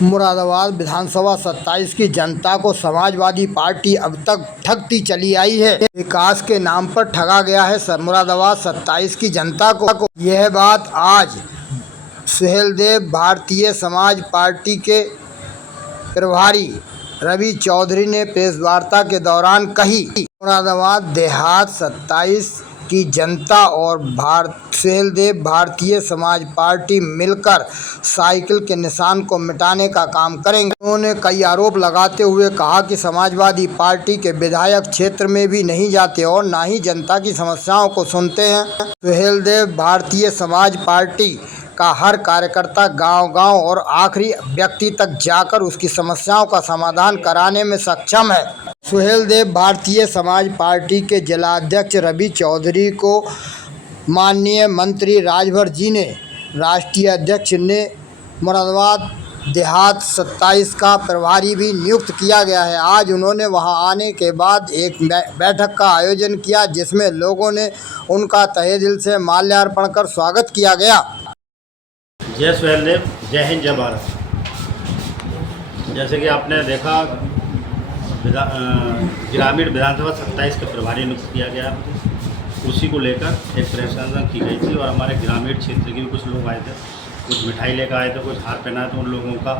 मुरादाबाद विधानसभा 27 की जनता को समाजवादी पार्टी अब तक ठगती चली आई है। विकास के नाम पर ठगा गया है मुरादाबाद 27 की जनता को। यह बात आज सुहेलदेव भारतीय समाज पार्टी के प्रभारी रवि चौधरी ने प्रेस वार्ता के दौरान कही। मुरादाबाद देहात 27 की जनता और सुहेलदेव भारतीय समाज पार्टी मिलकर साइकिल के निशान को मिटाने का काम करेंगे। उन्होंने कई आरोप लगाते हुए कहा कि समाजवादी पार्टी के विधायक क्षेत्र में भी नहीं जाते और न ही जनता की समस्याओं को सुनते हैं। सुहेलदेव भारतीय समाज पार्टी का हर कार्यकर्ता गांव-गांव और आखिरी व्यक्ति तक जाकर उसकी समस्याओं का समाधान कराने में सक्षम है। सुहेलदेव भारतीय समाज पार्टी के जिलाध्यक्ष रवि चौधरी को माननीय मंत्री राजभर जी ने राष्ट्रीय अध्यक्ष ने मुरादाबाद देहात 27 का प्रभारी भी नियुक्त किया गया है। आज उन्होंने वहां आने के बाद एक बैठक का आयोजन किया जिसमें लोगों ने उनका तहे दिल से माल्यार्पण कर स्वागत किया गया। जय सुहेलदेव, जय हिंद, जय भारत। जैसे कि आपने देखा ग्रामीण विधानसभा 27 के प्रभारी नियुक्त किया गया, उसी को लेकर एक प्रेस कॉन्फ्रेंस की गई थी और हमारे ग्रामीण क्षेत्र के भी कुछ लोग आए थे, कुछ मिठाई लेकर आए थे, कुछ हार पहनाए थे। उन लोगों का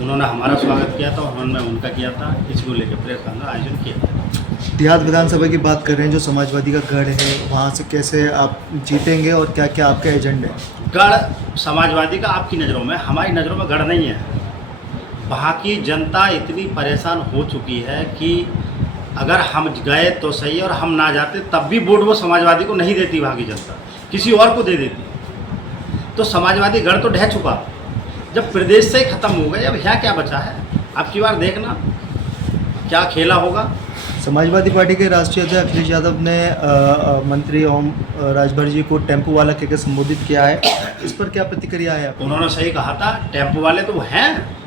उन्होंने हमारा स्वागत किया था और हमने उनका किया था। इसको लेकर प्रेस कॉन्फ्रेंस आयोजन किया था। देहात विधानसभा की बात कर रहे हैं, जो समाजवादी का गढ़ है, वहाँ से कैसे आप जीतेंगे और क्या क्या आपके एजेंडे? गढ़ समाजवादी का आपकी नज़रों में, हमारी नज़रों में गढ़ नहीं है। वहाँ की जनता इतनी परेशान हो चुकी है कि अगर हम गए तो सही और हम ना जाते तब भी वोट वो समाजवादी को नहीं देती। वहाँ की जनता किसी और को दे देती। तो समाजवादी गढ़ तो ढह चुका। जब प्रदेश से ही ख़त्म हो गए, अब यहाँ क्या बचा है? अब की बार देखना क्या खेला होगा। समाजवादी पार्टी के राष्ट्रीय अध्यक्ष अखिलेश यादव ने मंत्री ओम राजभर जी को टेम्पो वाला कहकर संबोधित किया है। इस पर क्या प्रतिक्रिया है? उन्होंने सही कहा था, टेम्पो वाले तो हैं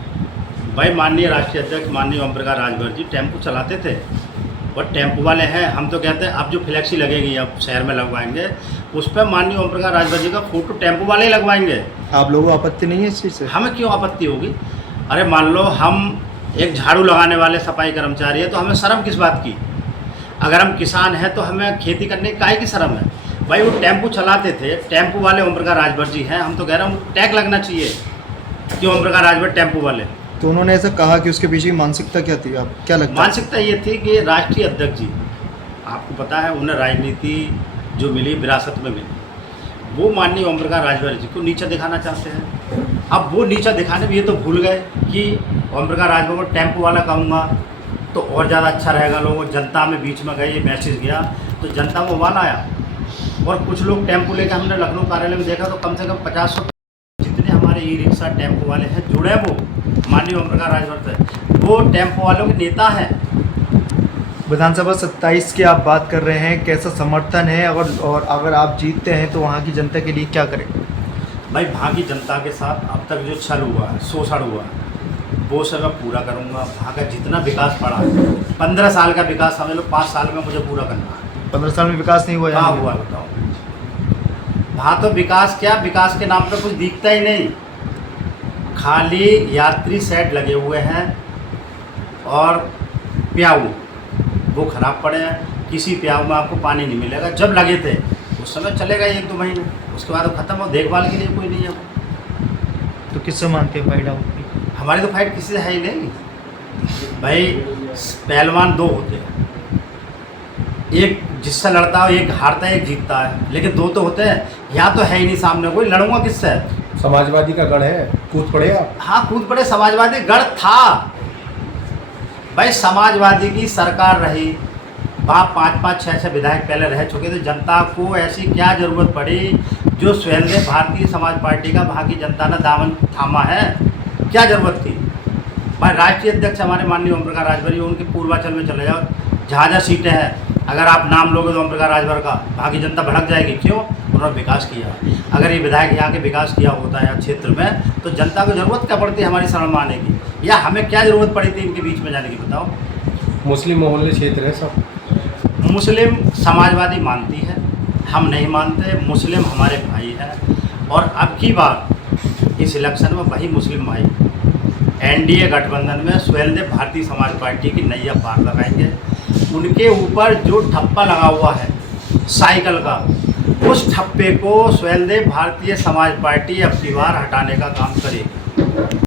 भाई। माननीय राष्ट्रीय अध्यक्ष माननीय ओम प्रकाश राजभर जी टेम्पो चलाते थे और टेम्पो वाले हैं। हम तो कहते हैं अब जो फ्लैक्सी लगेगी, अब शहर में लगवाएंगे, उस पर माननीय ओम प्रकाश राजभर जी का फोटो टेम्पो वाले ही लगवाएंगे। आप लोगों को आपत्ति नहीं है इस चीज़ से? हमें क्यों आपत्ति होगी? अरे मान लो हम एक झाड़ू लगाने वाले सफाई कर्मचारी है तो हमें शर्म किस बात की? अगर हम किसान हैं तो हमें खेती करने काहे की शर्म है? भाई वो टेम्पो चलाते थे, टेम्पो वाले ओम प्रकाश राजभर जी हैं। हम तो कह रहे हैं टैग लगना चाहिए कि ओम प्रकाश राजभर टेम्पो वाले। तो उन्होंने ऐसा कहा कि उसके पीछे की मानसिकता क्या थी? आप क्या लगता है? मानसिकता ये थी कि राष्ट्रीय अध्यक्ष जी, आपको पता है उन्हें राजनीति जो मिली विरासत में मिली, वो माननीय ओम प्रकाश राजभर जी को नीचा दिखाना चाहते हैं। अब वो नीचा दिखाने में ये तो भूल गए कि ओम प्रकाश राजभर को टेम्पो वाला कहूँगा तो और ज़्यादा अच्छा रहेगा। लोगों जनता में बीच में गए, ये मैसेज गया तो जनता को वाला आया। और कुछ लोग टेम्पो लेकर, हमने लखनऊ कार्यालय में देखा तो कम से कम 50 जितने हमारे ई रिक्शा टेम्पो वाले हैं जुड़े, वो माननीय ओम प्रकाश राजभर से, वो टेम्पो वालों के नेता हैं। विधानसभा 27 की आप बात कर रहे हैं, कैसा समर्थन है और अगर आप जीतते हैं तो वहाँ की जनता के लिए क्या करेंगे? भाई वहाँ की जनता के साथ अब तक जो छल हुआ है, शोषण हुआ है, वो सब मैं पूरा करूँगा। वहाँ का जितना विकास पड़ा है, 15 साल का विकास समझ लो 5 साल में मुझे पूरा करना है। 15 साल में विकास नहीं हुआ? कहाँ हुआ बताओ? वहाँ तो विकास क्या, विकास के नाम पर कुछ दिखता ही नहीं। खाली यात्री सेट लगे हुए हैं और प्याऊ वो ख़राब पड़े हैं। किसी प्याऊ में आपको पानी नहीं मिलेगा। जब लगे थे उस समय चलेगा 1-2 महीने, उसके बाद वो ख़त्म हो। देखभाल के लिए कोई नहीं है। तो किससे मानते हैं फाइट आउट? हमारी तो फाइट किसी से है ही नहीं भाई। पहलवान 2 होते हैं, एक जिससे लड़ता है, एक हारता है, एक जीतता है, लेकिन 2 तो होते हैं। यहाँ तो है ही नहीं सामने कोई, लड़ूंगा किससे? समाजवादी का गढ़ है, कूद पड़े आप। हाँ कूद पड़े। समाजवादी गढ़ था भाई। समाजवादी की सरकार रही, वहाँ 5-5, 6-6 विधायक पहले रह चुके थे। जनता को ऐसी क्या ज़रूरत पड़ी जो सुहेलदेव भारतीय समाज पार्टी का वहाँ की जनता ने दामन थामा है? क्या ज़रूरत थी भाई? राष्ट्रीय अध्यक्ष हमारे माननीय ओम प्रकाश राजभर जी, उनके पूर्वांचल में चले जाओ, जहाँ सीटें हैं, अगर आप नाम लोगे तो ओम प्रकाश राजभर का, वहाँ की जनता भड़क जाएगी। क्यों? उन्होंने विकास किया। अगर ये विधायक यहाँ के विकास किया होता है क्षेत्र में तो जनता को ज़रूरत क्या पड़ती है हमारी शरण में आने की? या हमें क्या ज़रूरत पड़ी थी इनके बीच में जाने की? बताओ। मुस्लिम मोहल्ले क्षेत्र है सब। मुस्लिम समाजवादी मानती है, हम नहीं मानते। मुस्लिम हमारे भाई हैं और अब की बार इस इलेक्शन में वही मुस्लिम भाई एनडीए गठबंधन में सुहेलदेव भारतीय समाज पार्टी की नैया पार लगाएंगे। उनके ऊपर जो ठप्पा लगा हुआ है साइकिल का, उस ठप्पे को सुहेलदेव भारतीय समाज पार्टी अब की बार हटाने का काम करेगी।